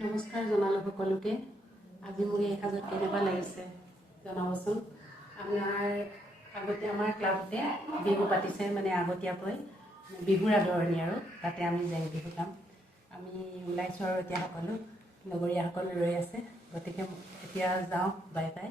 নমস্কাৰ জনালোঁ সকলোকে। আজি মোৰ এই সাজত কেনেকুৱা লাগিছে জনাবচোন। আমাৰ ক্লাবতে বিহু পাতিছে, মানে আগতীয়াকৈ বিহুৰ আদৰণি, আৰু তাতে আমি জেং বিহু গাম। আমি ওলাইছোঁ আৰু এতিয়া সকলো লগৰীয়াসকল ৰৈ আছে, গতিকে এতিয়া যাওঁ, বাই বাই।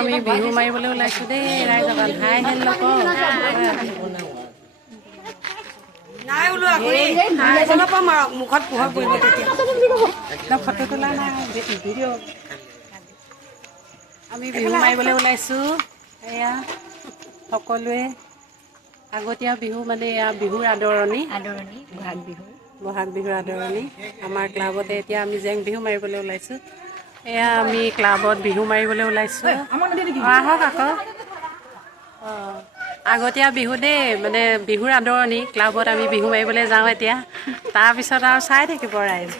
আমি বিহু মাৰিবলৈ ওলাইছোঁ দেই ৰাইজক। হাই হেল্ল' মুখত পোহৰ পৰিব তেতিয়া ফটো তোলা নাই, ভিডিঅ'। আমি বিহু মাৰিবলৈ ওলাইছোঁ। এয়া সকলোৱে আগতীয়া বিহু, মানে এয়া বিহুৰ আদৰণি বহাগ বিহুৰ আদৰণি। আমাৰ ক্লাবতে এতিয়া আমি জেং বিহু মাৰিবলৈ ওলাইছোঁ। এয়া আমি ক্লাবত বিহু মাৰিবলৈ ওলাইছোঁ। আহক আকৌ। আগতীয়া বিহু দেই, মানে বিহুৰ আদৰণি। ক্লাবত আমি বিহু মাৰিবলৈ যাওঁ এতিয়া, তাৰপিছত আৰু চাই থাকিব ৰাইজ।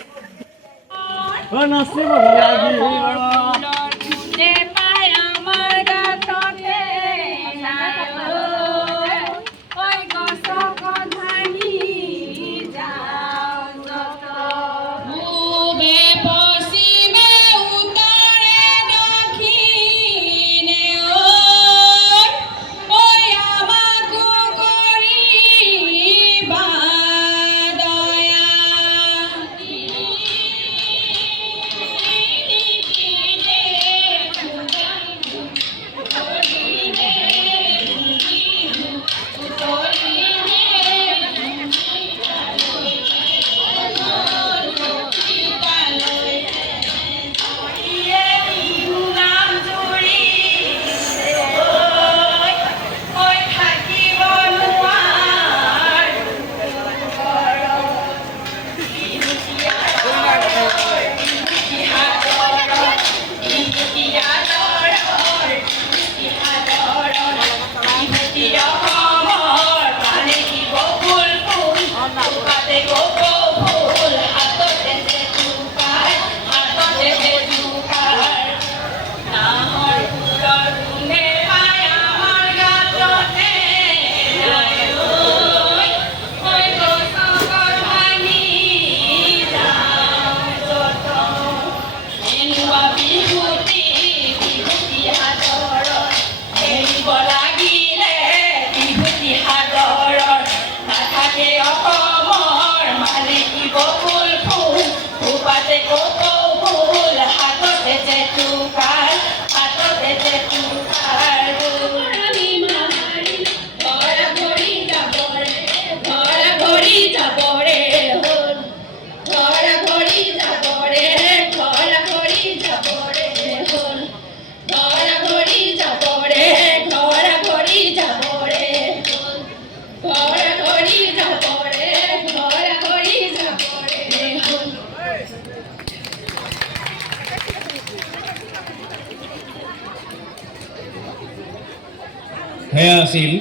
সেয়া আছিল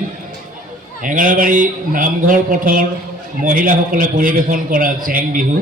হেঙেৰাবাৰী নামঘৰ পথৰ মহিলাসকলে পৰিৱেশন কৰা জেং বিহু।